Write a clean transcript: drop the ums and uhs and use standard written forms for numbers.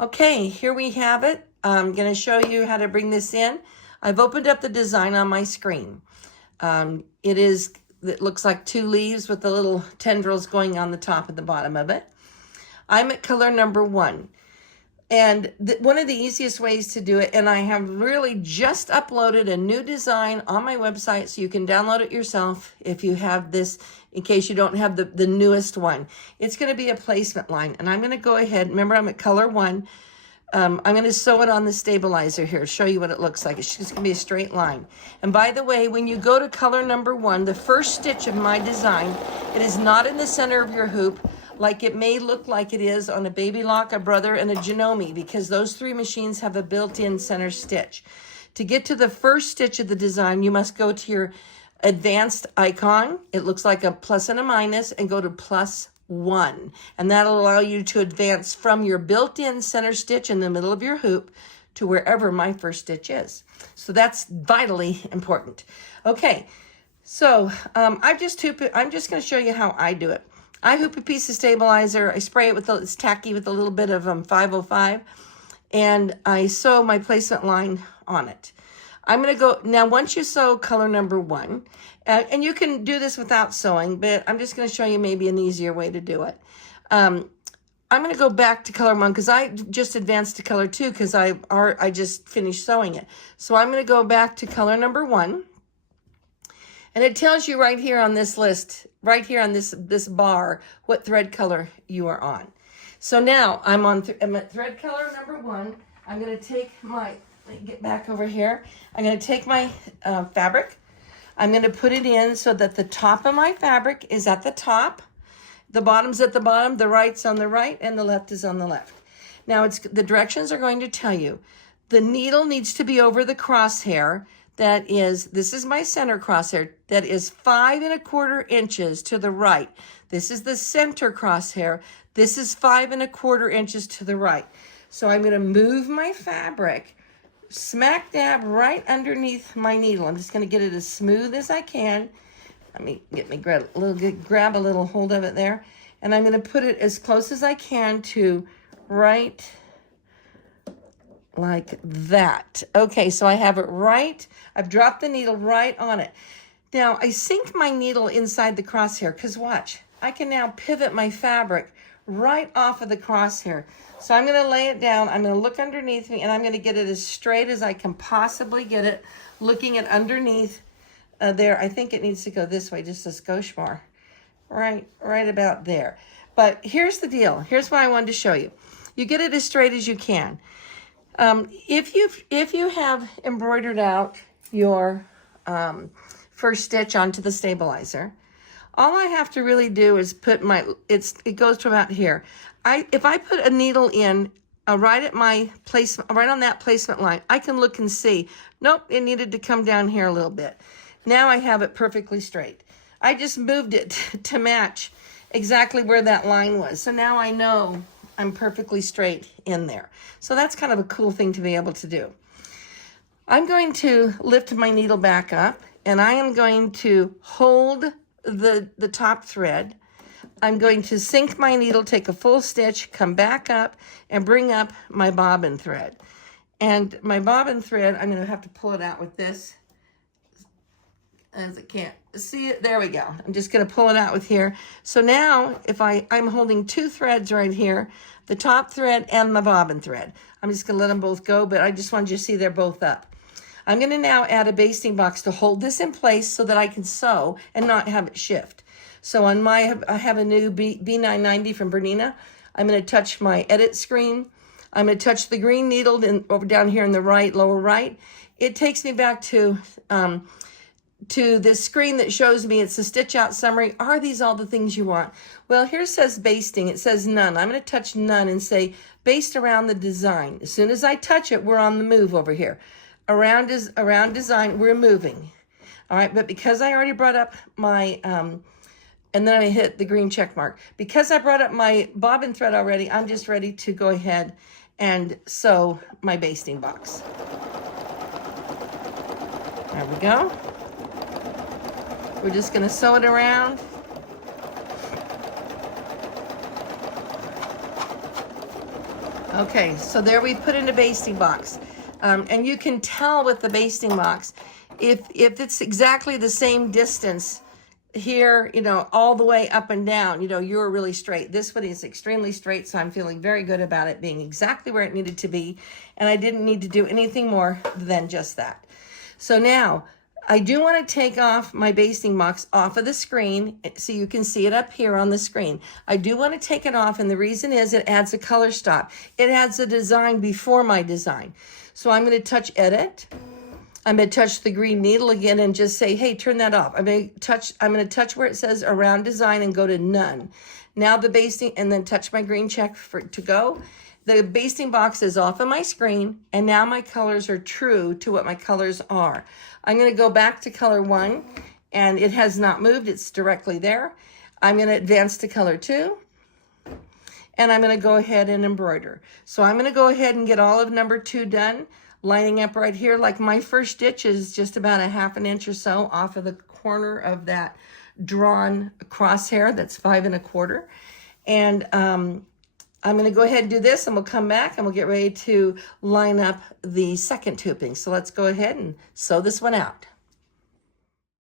Okay, here we have it. I'm going to show you how to bring this in. I've opened up the design on my screen. It looks like two leaves with the little tendrils going on the top and the bottom of it. I'm at color number 1. And one of the easiest ways to do it, and I have really just uploaded a new design on my website so you can download it yourself if you have this, in case you don't have the newest one. It's going to be a placement line, and I'm going to go ahead. Remember, I'm at color 1. I'm going to sew it on the stabilizer here, show you what it looks like. It's just going to be a straight line. And by the way, when you go to color number 1, the first stitch of my design, it is not in the center of your hoop like it may look like it is on a Baby Lock, a Brother, and a Janome, because those 3 machines have a built-in center stitch. To get to the first stitch of the design, you must go to your advanced icon. It looks like a plus and a minus, and go to +1. And that'll allow you to advance from your built-in center stitch in the middle of your hoop to wherever my first stitch is. So that's vitally important. Okay, so I'm just going to show you how I do it. I hoop a piece of stabilizer. I spray it it's tacky with a little bit of 505, and I sew my placement line on it. I'm going to go, now once you sew color number 1, and you can do this without sewing, but I'm just going to show you maybe an easier way to do it. I'm going to go back to color 1 because I just advanced to color 2 because I just finished sewing it. So I'm going to go back to color number 1. And it tells you right here on this list, right here on this bar, what thread color you are on. So now I'm at thread color number 1. I'm going to take get back over here. I'm going to take my fabric. I'm going to put it in so that the top of my fabric is at the top. The bottom's at the bottom, the right's on the right, and the left is on the left. Now the directions are going to tell you. The needle needs to be over the crosshair. This is my center crosshair. That is 5 1/4 inches to the right. This is the center crosshair. This is 5 1/4 inches to the right. So I'm going to move my fabric smack dab right underneath my needle. I'm just going to get it as smooth as I can. Let me grab a little hold of it there. And I'm going to put it as close as I can to right like that. Okay, so I have it right. I've dropped the needle right on it. Now, I sink my needle inside the crosshair because watch, I can now pivot my fabric right off of the crosshair. So I'm going to lay it down. I'm going to look underneath me, and I'm going to get it as straight as I can possibly get it, looking at underneath there. I think it needs to go this way, just a skosh more. Right about there. But here's the deal. Here's what I wanted to show you. You get it as straight as you can. If you have embroidered out your first stitch onto the stabilizer, all I have to really do is put it goes to about here. If I put a needle in right at my placement, right on that placement line, I can look and see, nope, it needed to come down here a little bit. Now I have it perfectly straight. I just moved it to match exactly where that line was. So now I know I'm perfectly straight in there. So that's kind of a cool thing to be able to do. I'm going to lift my needle back up, and I am going to hold the top thread. I'm going to sink my needle, take a full stitch, come back up, and bring up my bobbin thread. And my bobbin thread, I'm going to have to pull it out with this, as I can't see it. There we go. I'm just going to pull it out with here. So now if I'm holding 2 threads right here, the top thread and the bobbin thread. I'm just going to let them both go, but I just wanted you to see they're both up. I'm going to now add a basting box to hold this in place so that I can sew and not have it shift. So I have a new B990 from Bernina. I'm going to touch my edit screen. I'm going to touch the green needle over down here in the lower right. It takes me back to this screen that shows me it's a stitch out summary. Are these all the things you want? Well, here says basting. It says none. I'm going to touch none and say baste around the design. As soon as I touch it, we're on the move over here. Around design, we're moving. All right, but because I already brought up my, and then I hit the green check mark. Because I brought up my bobbin thread already, I'm just ready to go ahead and sew my basting box. There we go. We're just going to sew it around. Okay, so there we put in a basting box. And you can tell with the basting box, if it's exactly the same distance here, you know, all the way up and down, you know, you're really straight. This one is extremely straight, so I'm feeling very good about it being exactly where it needed to be. And I didn't need to do anything more than just that. So now, I do want to take off my basting box off of the screen so you can see it up here on the screen. I do want to take it off, and the reason is it adds a color stop. It adds a design before my design. So I'm going to touch edit. I'm going to touch the green needle again and just say, hey, turn that off. I'm going to touch where it says around design and go to none. Now the basting, and then touch my green check to go. The basting box is off of my screen, and now my colors are true to what my colors are. I'm going to go back to color 1, and it has not moved. It's directly there. I'm going to advance to color 2, and I'm going to go ahead and embroider. So I'm going to go ahead and get all of number 2 done, lining up right here. Like my first stitch is just about a 1/2 inch or so off of the corner of that drawn crosshair that's 5 1/4. And I'm going to go ahead and do this, and we'll come back and we'll get ready to line up the second tubing. So let's go ahead and sew this one out.